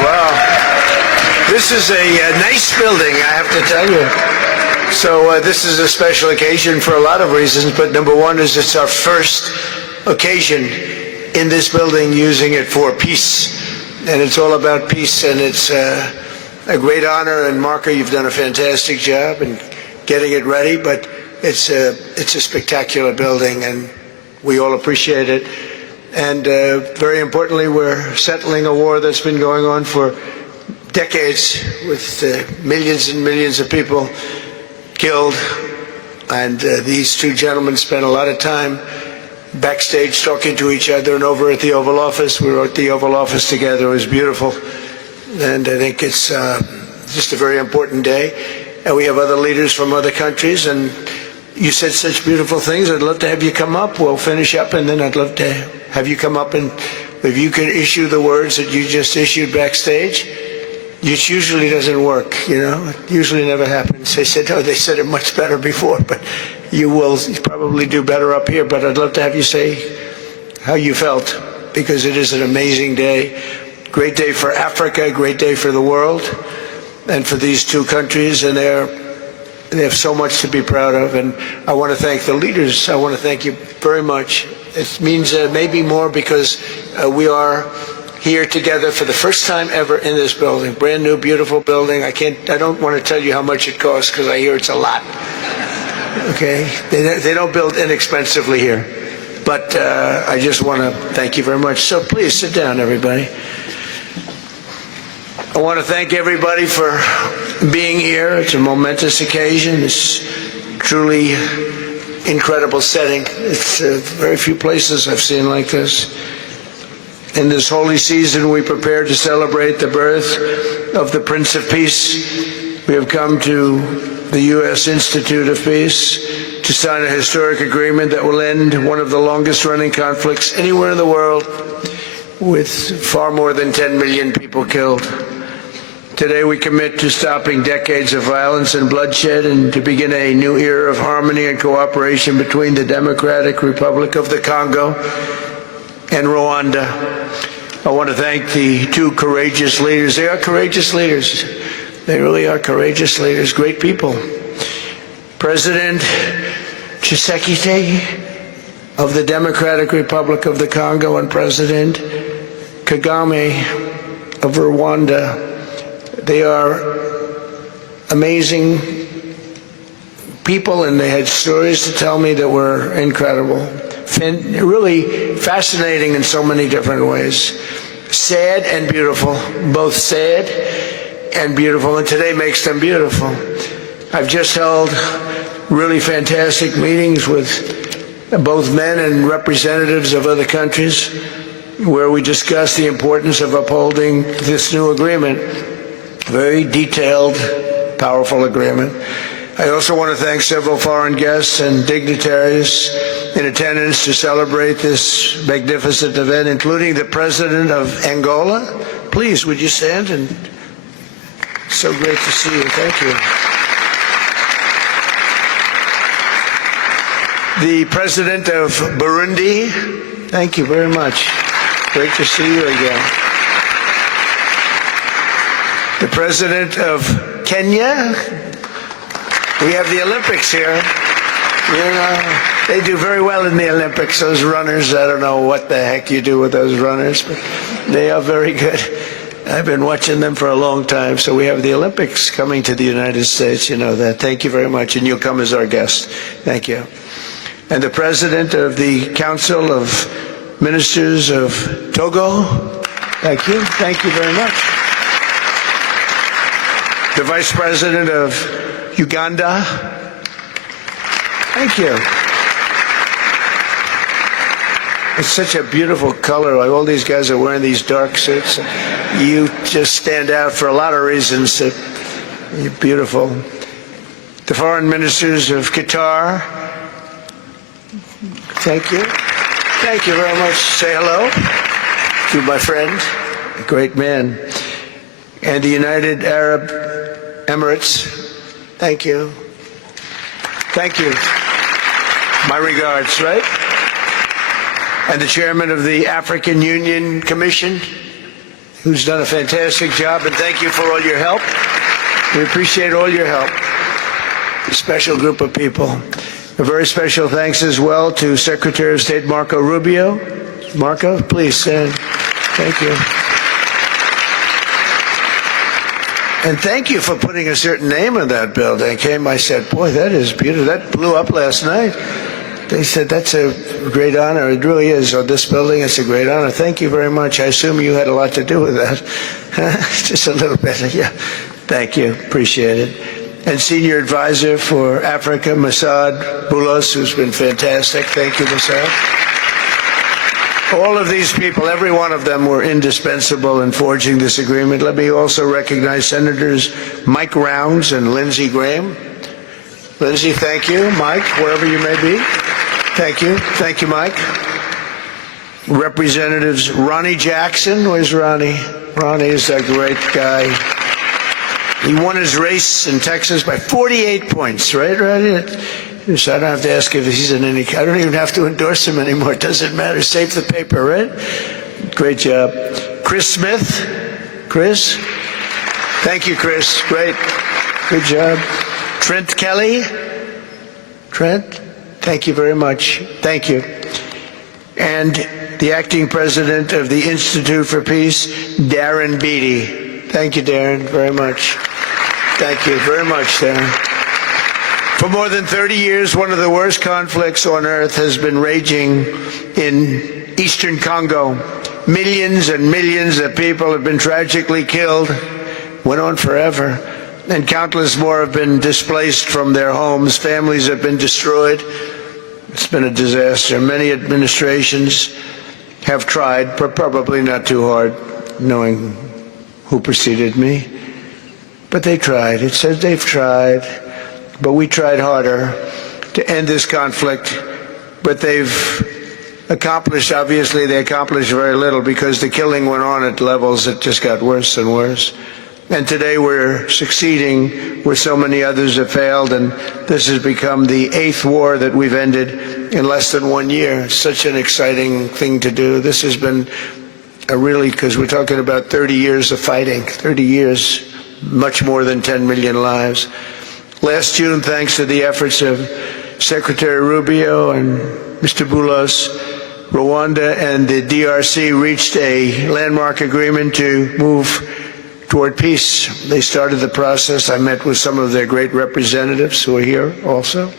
Well, this is a nice building, I have to tell you. So this is a special occasion for a lot of reasons, but number one is it's our first occasion in this building using it for peace. And it's all about peace, and it's a great honor. And Marco, you've done a fantastic job in getting it ready, but it's a spectacular building, and we all appreciate it. And very importantly, we're settling a war that's been going on for decades with millions and millions of people killed. And these two gentlemen spent a lot of time backstage talking to each other, and over at the Oval Office. We were at the Oval Office together. It was beautiful. And I think it's just a very important day. And we have other leaders from other countries, and you said such beautiful things. I'd love to have you come up. We'll finish up, and then I'd love to have you come up, and if you could issue the words that you just issued backstage, which usually doesn't work, you know. It usually never happens. They said, oh, they said it much better before, but you will probably do better up here. But I'd love to have you say how you felt, because it is an amazing day. Great day for Africa, great day for the world, and for these two countries, and they have so much to be proud of. And I want to thank the leaders. I want to thank you very much. It means maybe more because we are here together for the first time ever in this building. Brand new, beautiful building. I don't want to tell you how much it costs, because I hear it's a lot. Okay? They don't build inexpensively here. But I just want to thank you very much. So please sit down, everybody. I want to thank everybody for being here. It's a momentous occasion. It's truly incredible setting. It's very few places I've seen like this. In this holy season, we prepare to celebrate the birth of the Prince of Peace. We have come to the U.S. Institute of Peace to sign a historic agreement that will end one of the longest-running conflicts anywhere in the world, with far more than 10 million people killed. Today we commit to stopping decades of violence and bloodshed, and to begin a new era of harmony and cooperation between the Democratic Republic of the Congo and Rwanda. I want to thank the two courageous leaders. They are courageous leaders. They really are courageous leaders, great people. President Tshisekedi of the Democratic Republic of the Congo and President Kagame of Rwanda. They are amazing people, and they had stories to tell me that were incredible. Really fascinating in so many different ways. Sad and beautiful, both sad and beautiful, and today makes them beautiful. I've just held really fantastic meetings with both men and representatives of other countries, where we discussed the importance of upholding this new agreement. Very detailed, powerful agreement. I also want to thank several foreign guests and dignitaries in attendance to celebrate this magnificent event, including the President of Angola. Please, would you stand? And so great to see you. Thank you. The President of Burundi. Thank you very much. Great to see you again. The President of Kenya. We have the Olympics here. You know, they do very well in the Olympics, those runners. I don't know what the heck you do with those runners, but they are very good. I've been watching them for a long time. So we have the Olympics coming to the United States. You know that. Thank you very much. And you'll come as our guest. Thank you. And the President of the Council of Ministers of Togo. Thank you. Thank you very much. The Vice President of Uganda. Thank you. It's such a beautiful color. Like all these guys are wearing these dark suits. You just stand out for a lot of reasons. You're beautiful. The Foreign Ministers of Qatar. Thank you. Thank you very much. Say hello to my friend, a great man. And the United Arab Emirates. Thank you. Thank you. My regards, right? And the Chairman of the African Union Commission. who's done a fantastic job, and thank you for all your help. We appreciate all your help. A special group of people. A very special thanks as well to Secretary of State Marco Rubio. Marco, please stand. Thank you. And thank you for putting a certain name in that building. I said, boy, that is beautiful. That blew up last night. They said, that's a great honor. It really is. On this building, it's a great honor. Thank you very much. I assume you had a lot to do with that. Just a little bit. Yeah. Thank you. Appreciate it. And Senior Advisor for Africa, Masad Boulos, who's been fantastic. Thank you, Masad. All of these people, every one of them were indispensable in forging this agreement. Let me also recognize Senators Mike Rounds and Lindsey Graham. Lindsey, thank you. Mike, wherever you may be. Thank you. Thank you, Mike. Representatives Ronnie Jackson. Where's Ronnie? Ronnie is a great guy. He won his race in Texas by 48 points, right? So I don't have to ask if he's in any. I don't even have to endorse him anymore. It doesn't matter. Save the paper, right? Great job. Chris Smith. Chris. Thank you, Chris. Great. Good job. Trent Kelly. Trent. Thank you very much. Thank you. And the acting president of the Institute for Peace, Darren Beatty. Thank you, Darren, very much. Thank you very much, Darren. For more than 30 years, one of the worst conflicts on earth has been raging in eastern Congo. Millions and millions of people have been tragically killed, went on forever, and countless more have been displaced from their homes. Families have been destroyed. It's been a disaster. Many administrations have tried, but probably not too hard, knowing who preceded me. But they tried. It says they've tried. But we tried harder to end this conflict. But they've accomplished, obviously they accomplished very little, because the killing went on at levels that just got worse and worse. And today we're succeeding where so many others have failed, and this has become the 8th war that we've ended in less than 1 year. Such an exciting thing to do. This has been a really, because we're talking about 30 years of fighting, 30 years, much more than 10 million lives. Last June, thanks to the efforts of Secretary Rubio and Mr. Boulos, Rwanda and the DRC reached a landmark agreement to move toward peace. They started the process. I met with some of their great representatives who are here also,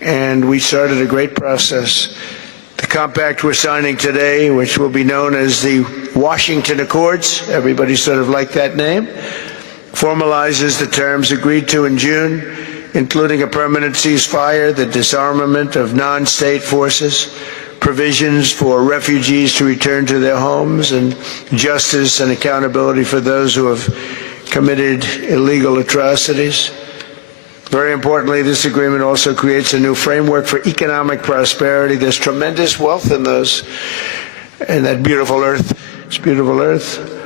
and we started a great process. The compact we're signing today, which will be known as the Washington Accords, everybody sort of liked that name, formalizes the terms agreed to in June, including a permanent ceasefire, the disarmament of non-state forces, provisions for refugees to return to their homes, and justice and accountability for those who have committed illegal atrocities. Very importantly, this agreement also creates a new framework for economic prosperity. There's tremendous wealth in that beautiful earth. It's beautiful earth.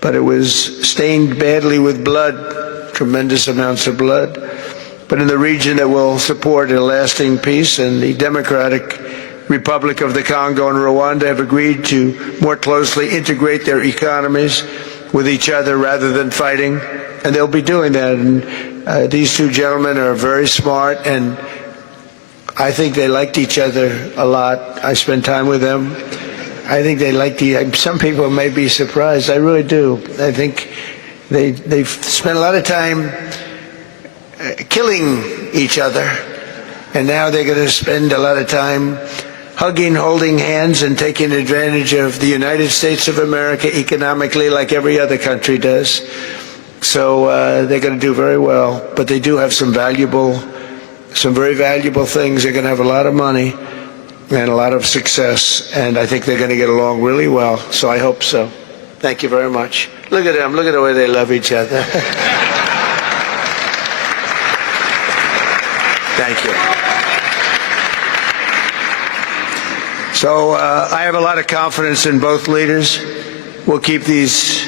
But it was stained badly with blood, tremendous amounts of blood. But in the region that will support a lasting peace, and the Democratic Republic of the Congo and Rwanda have agreed to more closely integrate their economies with each other rather than fighting, and they'll be doing that. And these two gentlemen are very smart, and I think they liked each other a lot. I spent time with them. I think they like some people may be surprised. I really do. I think they've spent a lot of time killing each other, and now they're going to spend a lot of time hugging, holding hands, and taking advantage of the United States of America economically, like every other country does. So they're going to do very well. But they do have some very valuable things. They're going to have a lot of money and a lot of success, and I think they're going to get along really well, so I hope so. Thank you very much. Look at them. Look at the way they love each other. Thank you. So I have a lot of confidence in both leaders. We'll keep these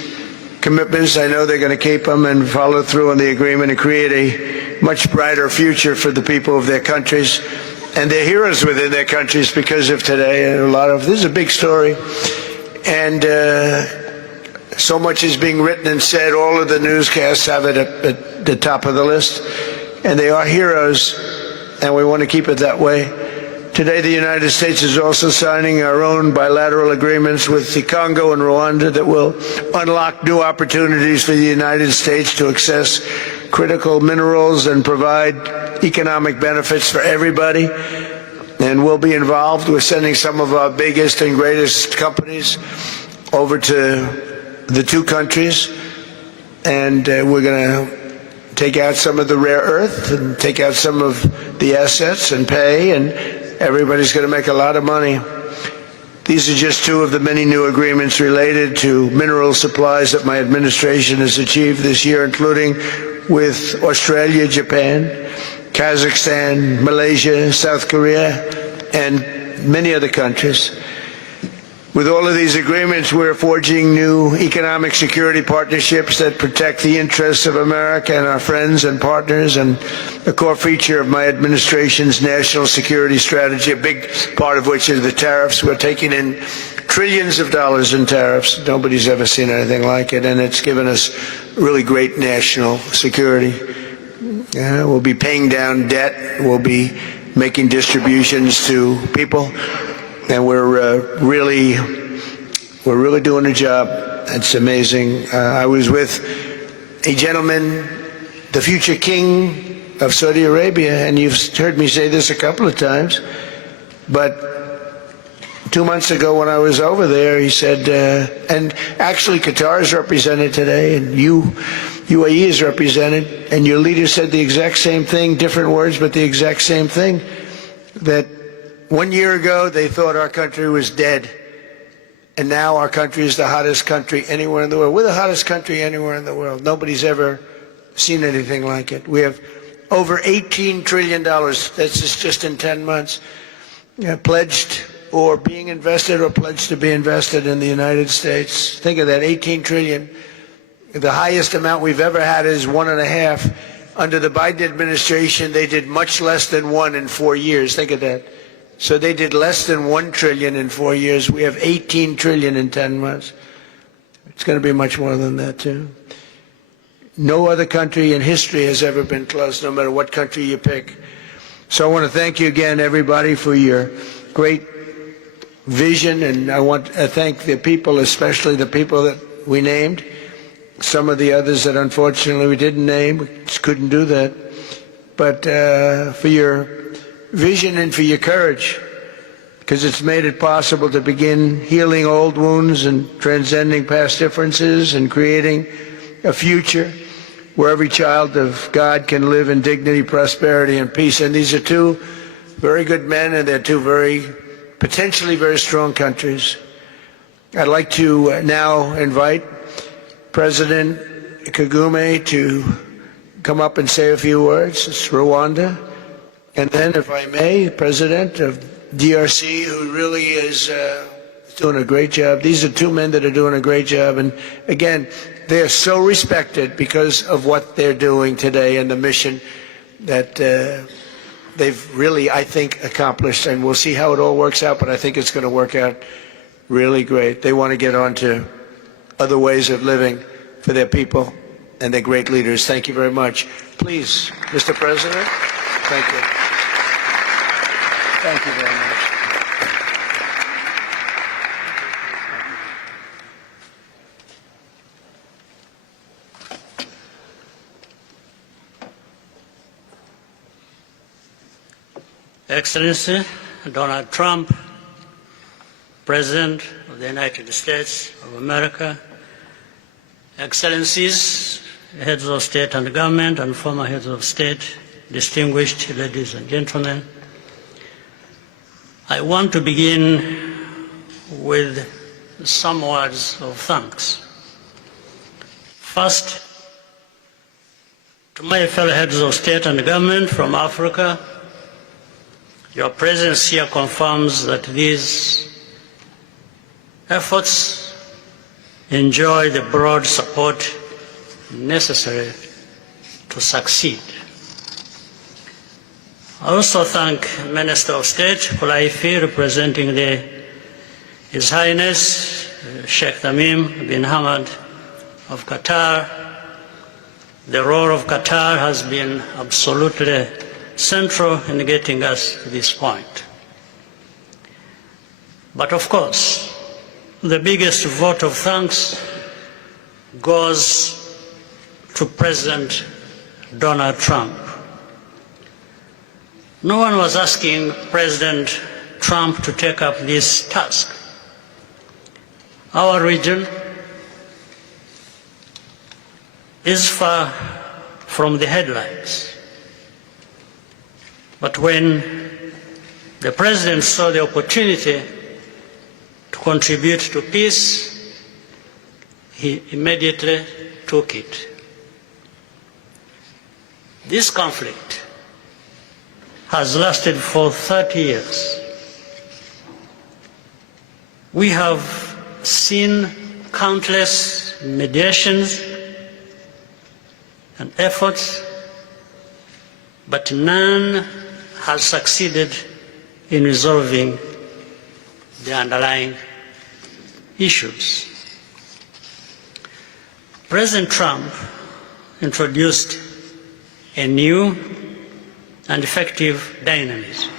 commitments. I know they're going to keep them and follow through on the agreement and create a much brighter future for the people of their countries. And they're heroes within their countries because of today. And this is a big story. And So much is being written and said. All of the newscasts have it at the top of the list. And they are heroes, and we want to keep it that way. Today, the United States is also signing our own bilateral agreements with the Congo and Rwanda that will unlock new opportunities for the United States to access critical minerals and provide economic benefits for everybody. And we'll be involved. We're sending some of our biggest and greatest companies over to the two countries, and we're going to take out some of the rare earth and take out some of the assets and pay, and everybody's going to make a lot of money. These are just two of the many new agreements related to mineral supplies that my administration has achieved this year, including with Australia, Japan, Kazakhstan, Malaysia, South Korea, and many other countries. With all of these agreements, we're forging new economic security partnerships that protect the interests of America and our friends and partners, and a core feature of my administration's national security strategy, a big part of which is the tariffs. We're taking in trillions of dollars in tariffs. Nobody's ever seen anything like it, and it's given us really great national security. We'll be paying down debt. We'll be making distributions to people. And we're really doing a job. It's amazing. I was with a gentleman, the future king of Saudi Arabia, and you've heard me say this a couple of times, but 2 months ago when I was over there, he said, and actually Qatar is represented today, and UAE is represented, and your leader said the exact same thing, different words, but the exact same thing, that 1 year ago, they thought our country was dead, and now our country is the hottest country anywhere in the world. We're the hottest country anywhere in the world. Nobody's ever seen anything like it. We have over $18 trillion, that's just in 10 months, pledged or being invested or pledged to be invested in the United States. Think of that, 18 trillion. The highest amount we've ever had is 1.5. Under the Biden administration, they did much less than 1 in 4 years. Think of that. So they did less than 1 trillion in 4 years. We have 18 trillion in 10 months. It's going to be much more than that, too. No other country in history has ever been close, no matter what country you pick. So I want to thank you again, everybody, for your great vision. And I want to thank the people, especially the people that we named. Some of the others that unfortunately we didn't name, we just couldn't do that. But for your vision and for your courage, because it's made it possible to begin healing old wounds and transcending past differences and creating a future where every child of God can live in dignity, prosperity, and peace. And these are two very good men, and they're two potentially very strong countries. I'd like to now invite President Kagame to come up and say a few words. It's Rwanda. And then, if I may, President of DRC, who really is doing a great job. These are two men that are doing a great job. And again, they're so respected because of what they're doing today and the mission that they've really, I think, accomplished. And we'll see how it all works out, but I think it's going to work out really great. They want to get on to other ways of living for their people, and they're great leaders. Thank you very much. Please, Mr. President. Thank you. Thank you very much. Excellency Donald Trump, President of the United States of America, Excellencies, heads of state and government and former heads of state, distinguished ladies and gentlemen, I want to begin with some words of thanks. First, to my fellow heads of state and government from Africa, your presence here confirms that these efforts enjoy the broad support necessary to succeed. I also thank Minister of State Kulaifi, representing His Highness Sheikh Tamim bin Hamad of Qatar. The role of Qatar has been absolutely central in getting us to this point. But of course, the biggest vote of thanks goes to President Donald Trump. No one was asking President Trump to take up this task. Our region is far from the headlines. But when the President saw the opportunity to contribute to peace, he immediately took it. This conflict has lasted for 30 years. We have seen countless mediations and efforts, but none has succeeded in resolving the underlying issues. President Trump introduced a new and effective dynamism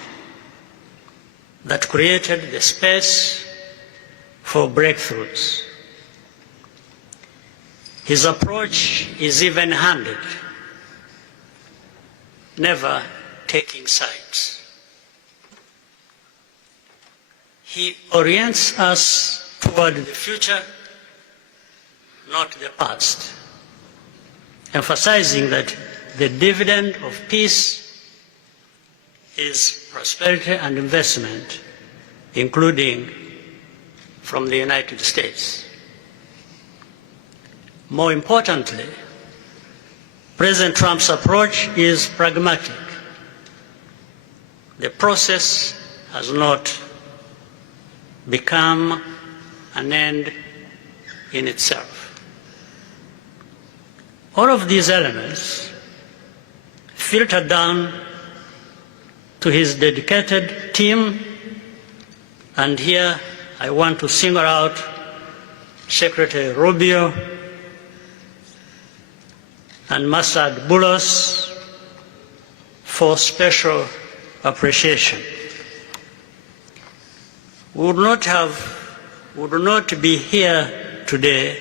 that created the space for breakthroughs. His approach is even-handed, never taking sides. He orients us toward the future, not the past, emphasizing that the dividend of peace is prosperity and investment, including from the United States. More importantly, President Trump's approach is pragmatic. The process has not become an end in itself. All of these elements filter down to his dedicated team, and here I want to single out Secretary Rubio and Masad Boulos for special appreciation. We would not be here today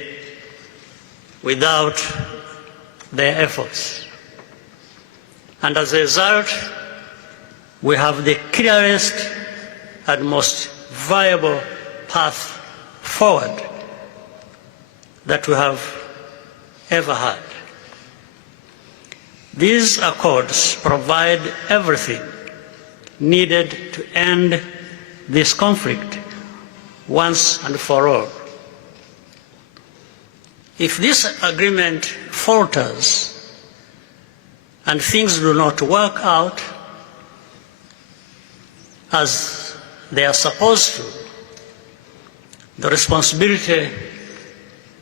without their efforts. And as a result, we have the clearest and most viable path forward that we have ever had. These accords provide everything needed to end this conflict once and for all. If this agreement falters and things do not work out as they are supposed to, the responsibility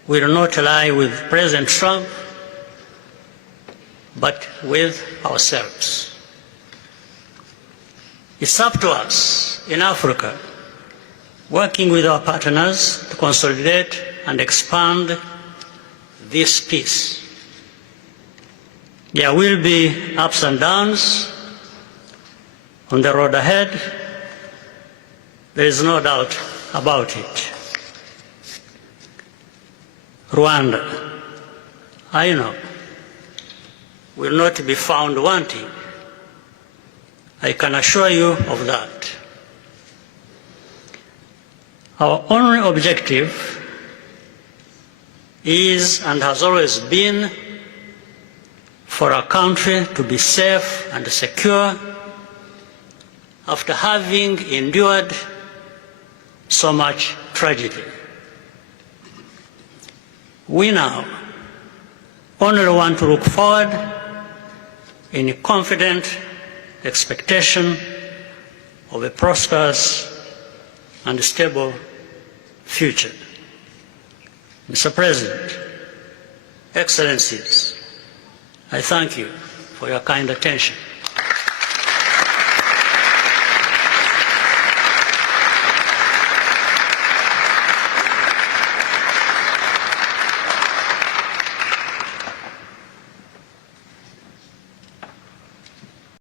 will not lie with President Trump, but with ourselves. It's up to us in Africa, working with our partners to consolidate and expand this peace. There will be ups and downs on the road ahead. There is no doubt about it. Rwanda, I know, will not be found wanting. I can assure you of that. Our only objective is and has always been for our country to be safe and secure after having endured so much tragedy. We now only want to look forward in confident expectation of a prosperous and stable future. Mr. President, Excellencies, I thank you for your kind attention.